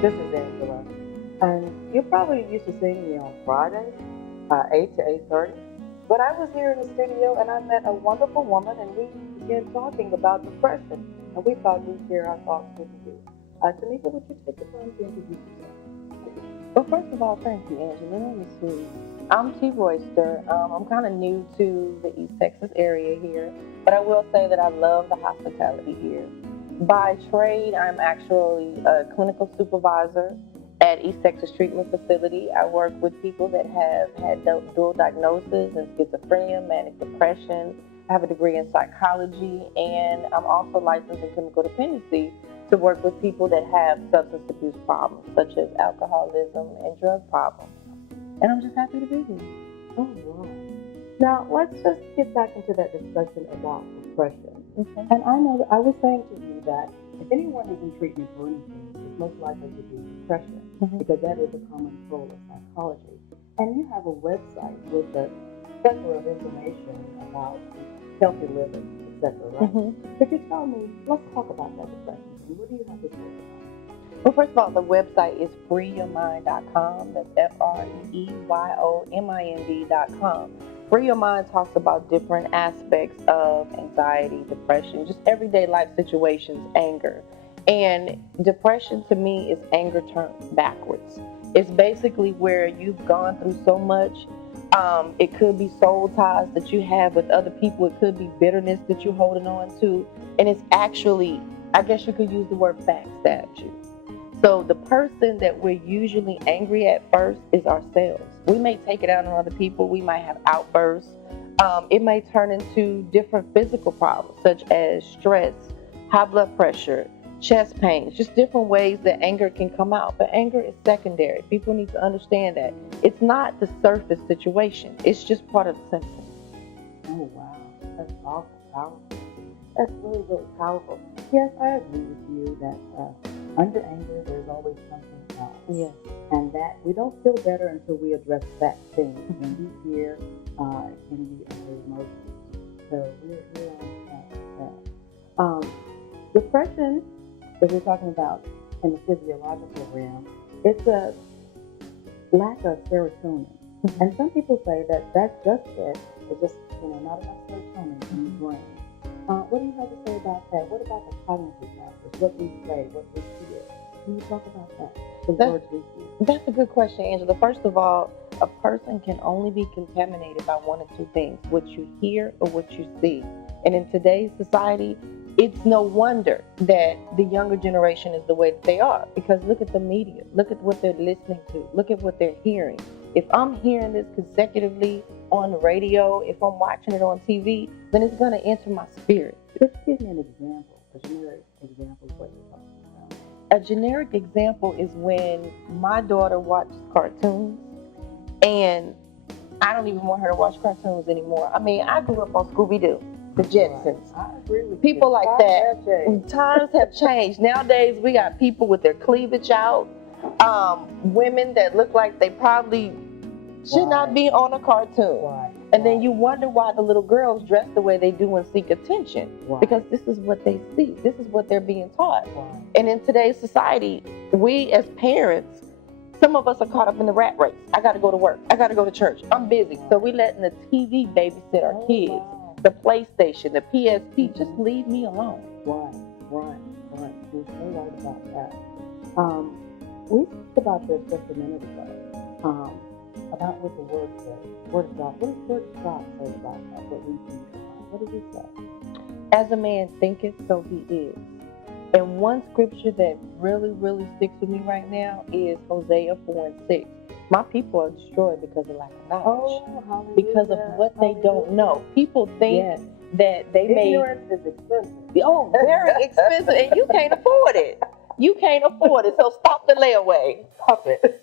This is Angela. And you're probably used to seeing me on Friday, 8 to 8:30. But I was here in the studio and I met a wonderful woman and we began talking about depression. And we thought we'd share our thoughts with you. Temeka, would you take the time to introduce yourself? Well, first of all, thank you, Angela. That was sweet. I'm T. Royster. I'm kind of new to the East Texas area here, but I will say that I love the hospitality here. By trade, I'm actually a clinical supervisor at East Texas Treatment Facility. I work with people that have had dual diagnosis and schizophrenia, manic depression. I have a degree in psychology, and I'm also licensed in chemical dependency to work with people that have substance abuse problems, such as alcoholism and drug problems. And I'm just happy to be here. All right. Now, let's just get back into that discussion about depression. Okay. And I know that I was saying to you that if anyone is in treatment for anything, it's most likely to be depression, because that is a common goal of psychology. And you have a website with a plethora of information about healthy living, etc. Right? Could you tell me, let's talk about that depression. What do you have to say about it? Well, first of all, the website is freeyourmind.com. That's FREEYOURMIND.com. Free Your Mind talks about different aspects of anxiety, depression, just everyday life situations, anger. And depression to me is anger turned backwards. It's basically where you've gone through so much. It could be soul ties that you have with other people. It could be bitterness that you're holding on to. And it's actually, I guess you could use the word backstabbed you. So the person that we're usually angry at first is ourselves. We may take it out on other people. We might have outbursts. It may turn into different physical problems, such as stress, high blood pressure, chest pains, just different ways that anger can come out. But anger is secondary. People need to understand that. It's not the surface situation. It's just part of the symptom. Oh, wow. That's awful powerful. That's really, really powerful. Yes, I agree with you that under anger, there's always something else. Yes. And that we don't feel better until we address that thing. When we fear, it can be other emotions. So we're on that. Depression, that we're talking about in the physiological realm, it's a lack of serotonin. And some people say that that's just it. It's just, not enough serotonin in the brain. What do you have to say about that? What about the cognitive factors? What we say, what we hear? Can you talk about that? The words we hear. That's a good question, Angela. First of all, a person can only be contaminated by one of two things: what you hear or what you see. And in today's society, it's no wonder that the younger generation is the way that they are, because look at the media, look at what they're listening to, look at what they're hearing. If I'm hearing this consecutively on the radio, if I'm watching it on TV, then it's going to enter my spirit. Just give me an example, a generic example of what you're talking about. A generic example is when my daughter watches cartoons, and I don't even want her to watch cartoons anymore. I mean, I grew up on Scooby-Doo, the Jetsons. I agree with people you. like that. Times have changed. Nowadays, we got people with their cleavage out, women that look like they probably should not be on a cartoon. And then you wonder why the little girls dress the way they do and seek attention. Because this is what they see. This is what they're being taught. And in today's society, we as parents, some of us are caught up in the rat race. I got to go to work. I got to go to church. I'm busy. So we letting the TV babysit our kids. The PlayStation, the PSP, just leave me alone. Right. You're so right about that. We talked about this just a minute ago, about what the Word says. Word of God. What does Word of God say about that? What we think about? What does it say? As a man thinketh, so he is. And one scripture that really, really sticks with me right now is Hosea 4:6. My people are destroyed because of lack of knowledge, because of what they don't know. People think that they may... Ignorance is expensive. Oh, very expensive, and you can't afford it. You can't afford it, so stop the layaway. Stop it.